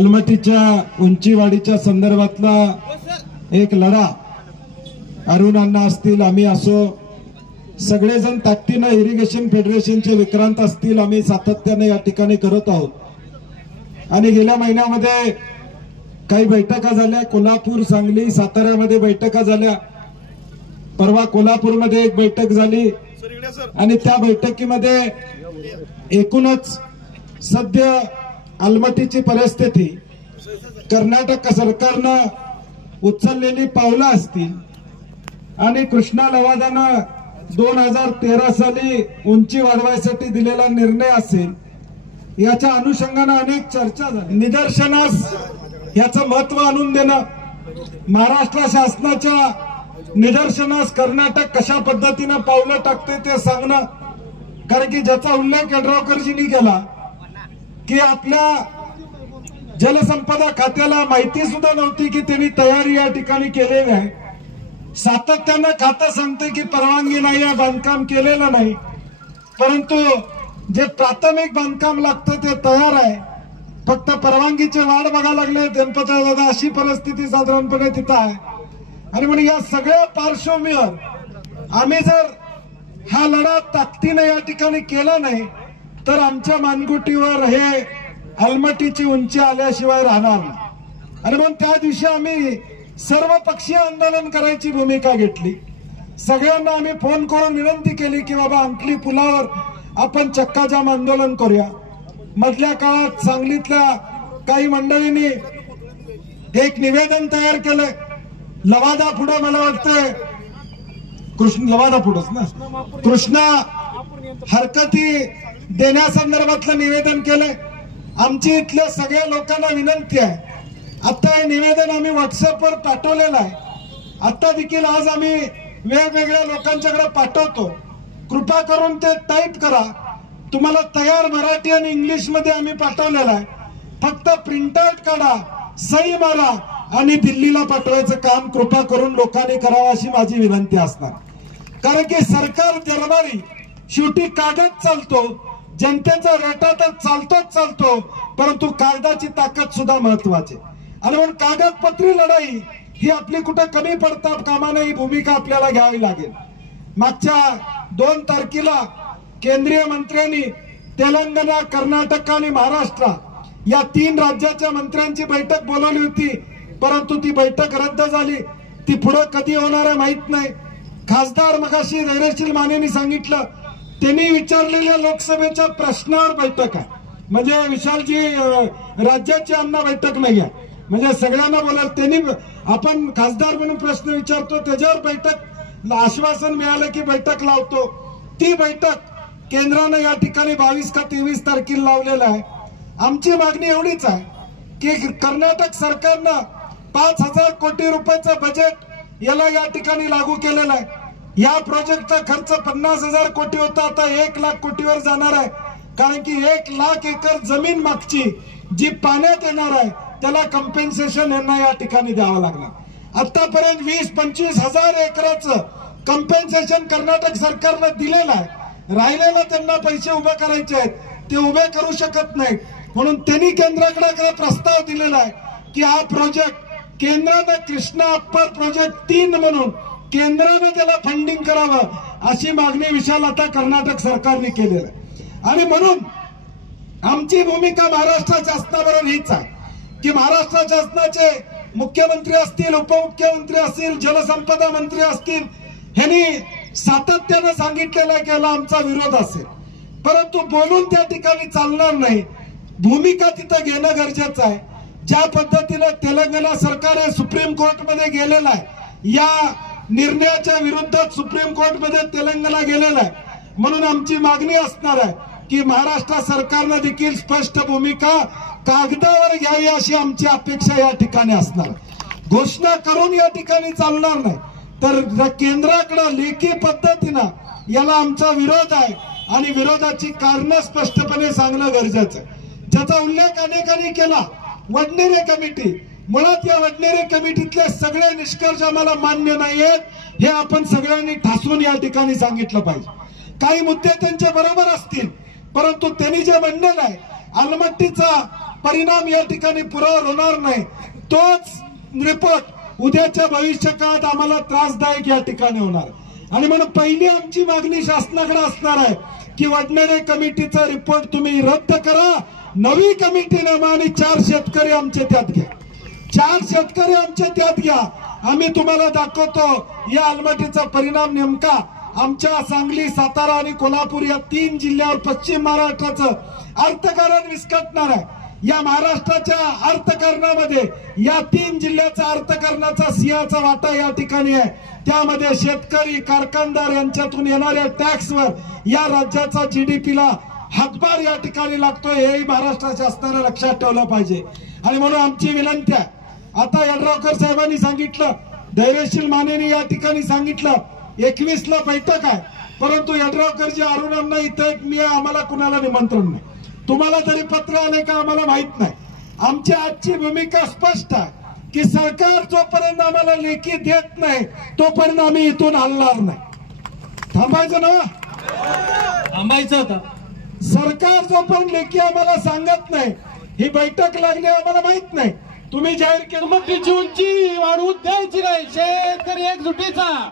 अलमट्टीच्या उंचीवाढीच्या संदर्भातला एक लढा अरुण अण्णा असतील, आम्ही असो, सगळेजण ताकदीनं इरिगेशन फेडरेशनचे विक्रांत असतील, आम्ही सातत्याने या ठिकाणी करत आहोत। आणि गेल्या महिन्यामध्ये काही बैठका झाल्या, कोल्हापूर, सांगली, साताऱ्यामध्ये बैठका झाल्या। परवा कोल्हापूरमध्ये एक बैठक झाली आणि त्या बैठकीमध्ये एकूणच सध्या अलमट्टीची परिस्थिती, कर्नाटक सरकारनं उचललेली पावलं असतील आणि कृष्णा लवादानं 2013 साली उंची वाढवायसाठी दिलेला निर्णय असेल, याच्या अनुषंगाने अनेक चर्चा झाल्या। निदर्शनास याचं महत्व आणून देणं, महाराष्ट्र शासनाच्या निदर्शनास कर्नाटक कशा पद्धतीनं पावलं टाकते ते सांगणं, कारण की ज्याचा उल्लेख यड्रावकरजींनी केला की आपल्या जलसंपदा खात्याला माहिती सुद्धा नव्हती की त्यांनी तयारी या ठिकाणी केलेली आहे। सातत्यानं खातं सांगते की परवानगी नाही आहे, बांधकाम केलेलं नाही, परंतु जे प्राथमिक बांधकाम लागतं ते तयार आहे, फक्त परवानगीची वाट बघायला लागले गणपती दादा, अशी परिस्थिती साधारणपणे तिथं आहे। आणि म्हणून या सगळ्या पार्श्वभूमीवर आम्ही जर हा लढा ताकदीने या ठिकाणी केला नाही तर आमच्या मानगुटीवर हे अलमट्टीची उंची आल्याशिवाय राहणार नाही। आणि म्हणून त्या दिवशी आम्ही सर्व पक्षीय आंदोलन करायची भूमिका घेतली। सगळ्यांना आम्ही फोन करून विनंती केली की बाबा अंकली पुलावर आपण चक्काजाम आंदोलन करूया। मधल्या काळात सांगलीतल्या काही मंडळींनी एक निवेदन तयार केलं, लवादा पुढे, मला वाटतंय लवादा पुढेच ना, कृष्णा हरकती देण्यासंदर्भातलं निवेदन केलंय। आमची इथल्या सगळ्या लोकांना विनंती आहे, आता हे निवेदन आम्ही व्हॉट्सअपवर पाठवलेलं आहे, आता देखील आज आम्ही वेगवेगळ्या लोकांच्याकडे पाठवतो, कृपा करून ते टाईप करा। तुम्हाला तयार मराठी आणि इंग्लिश मध्ये आम्ही पाठवलेला आहे, फक्त प्रिंटआउट काढा, सही मारा आणि दिल्लीला पाठवायचं काम कृपा करून लोकांनी करावं अशी माझी विनंती असणार। कारण की सरकार दरबारी शेवटी कागद चालतो, जनतेचा रेटा तर चालतो, परंतु कागदाची ताकद सुद्धा महत्वाची। आणि म्हणून कागदपत्री लढाई ही आपली कुठं कमी पडता कामा नये, ही भूमिका आपल्याला घ्यावी लागेल। मागच्या 2 तारखेला केंद्रीय मंत्र्यांनी तेलंगणा, कर्नाटक आणि महाराष्ट्र या 3 राज्याच्या मंत्र्यांची बैठक बोलवली होती, परंतु ती बैठक रद्द झाली। ती पुढे कधी होणार आहे माहित नाही। खासदार मगाशी धैर्यशील मानेंनी सांगितलं, त्यांनी विचारलेल्या लोकसभेच्या प्रश्नावर बैठक आहे, म्हणजे विशालजी राज्याची अन्ना बैठक नाही आहे, म्हणजे सगळ्यांना बोलायला त्यांनी, आपण खासदार म्हणून प्रश्न विचारतो त्याच्यावर बैठक, आश्वासन मिळालं की बैठक लावतो। ती बैठक केंद्रानं या ठिकाणी 22 का 23 तारखेला लावलेलं आहे। आमची मागणी एवढीच आहे की कर्नाटक सरकारनं 5000 कोटी रुपयाचं बजेट याला या ठिकाणी लागू केलेलं आहे। या प्रोजेक्टचा खर्च 50,000 कोटी होता, आता 1 लाख कोटीवर जाणार आहे, कारण की 1 लाख एकर जमीन मागची जी पाण्यात येणार आहे त्याला कम्पेन्सेशन यांना या ठिकाणी द्यावं लागणार। आतापर्यंत 20-25 हजार एकराचं कम्पेन्सेशन कर्नाटक सरकारनं दिलेलं आहे, राहिलेला त्यांना पैसे उभे करायचे आहेत, ते उभे करू शकत नाहीत, म्हणून त्यांनी केंद्राकडे प्रस्ताव दिलेला आहे की हा प्रोजेक्ट केंद्रानं कृष्णा अप्पर प्रोजेक्ट 3 म्हणून केंद्रानं त्याला फंडिंग करावं अशी मागणी विशाल आता कर्नाटक सरकारने केलेली आहे। आणि म्हणून आमची भूमिका महाराष्ट्र शासनाबरोबर हीच आहे की महाराष्ट्र शासनाचे मुख्यमंत्री असतील, उपमुख्यमंत्री असतील, जलसंपदा मंत्री असतील, ह्यांनी सातत्यानं सांगितलेलं आहे की याला आमचा विरोध असेल, परंतु बोलून त्या ठिकाणी चालणार नाही, भूमिका तिथं घेणं गरजेचं आहे। ज्या पद्धतीनं तेलंगणा सरकार हे सुप्रीम कोर्टमध्ये गेलेलं आहे, या निर्णयाच्या विरोधात सुप्रीम कोर्टमध्ये तेलंगणा गेलेला आहे, म्हणून आमची मागणी असणार आहे की महाराष्ट्र सरकारनं देखील स्पष्ट भूमिका कागदावर घ्यावी अशी आमची अपेक्षा या ठिकाणी असणार। घोषणा करून या ठिकाणी चालणार नाही, तर केंद्राकडे लेखी पद्धतीनं याला आमचा विरोध आहे आणि विरोधाची कारणं स्पष्टपणे सांगणं गरजेचं आहे, ज्याचा उल्लेख अनेकांनी केला। वडनेरे कमिटी, मुळात या वडनेरे कमिटीतले सगळे निष्कर्ष आम्हाला मान्य नाहीयेत, हे आपण सगळ्यांनी ठासून या ठिकाणी सांगितलं पाहिजे। काही मुद्दे त्यांच्या बरोबर असतील, परंतु त्यांनी जे म्हणलेलं आहे अलमट्टीचा परिणाम या ठिकाणी पुरावर होणार नाही. तोच रिपोर्ट उद्याच्या भविष्य काळात आम्हाला त्रासदायक या ठिकाणी होणार. आणि म्हणून पहिली आमची मागणी शासनाकडे असणार आहे की वडनेरे कमिटीचा रिपोर्ट तुम्ही रद्द करा, नवी कमिटी नेमा आणि 4 शेतकरी आमचे त्यात घ्या. 4 शेतकरी आमचे त्यात घ्या. आम्ही तुम्हाला दाखवतो या आलमटीचा परिणाम नेमका आमच्या सांगली, सातारा आणि कोल्हापूर या 3 जिल्ह्यावर पश्चिम महाराष्ट्राचं अर्थकारण विस्कटणार आहे. या महाराष्ट्राच्या अर्थकारणामध्ये या 3 जिल्ह्याचा अर्थकारणाचा सिंहाचा वाटा या ठिकाणी आहे. त्यामध्ये शेतकरी, कारखानदार यांच्यातून येणाऱ्या टॅक्सवर या राज्याचा जीडीपीला हातभार या ठिकाणी लागतोय, हेही महाराष्ट्र शासनाने लक्षात ठेवलं पाहिजे. आणि म्हणून आमची विनंती आहे, आता यड्रावकर साहेबांनी सांगितलं, धैर्यशील मानेनी या ठिकाणी सांगितलं 21 ला बैठक आहे, परंतु यड्रावकरजी अरुणांना इथं मी आम्हाला कुणाला निमंत्रण नाही. तुम्हाला तरी पत्र आले का आम्हाला माहित नाही. आमची आजची भूमिका स्पष्ट आहे की सरकार जोपर्यंत आम्हाला लेखी देत नाही तोपर्यंत आम्ही इथून हलणार नाही. थांबायचं ना, थांबायचं होतं. सरकार जोपर्यंत लेखी आम्हाला सांगत नाही, ही बैठक लागली आम्हाला माहित नाही. तुम्ही जाहीर केलं किंमतीची उंची वाढवून द्यायची नाही, शेतकरी एकजुटीचा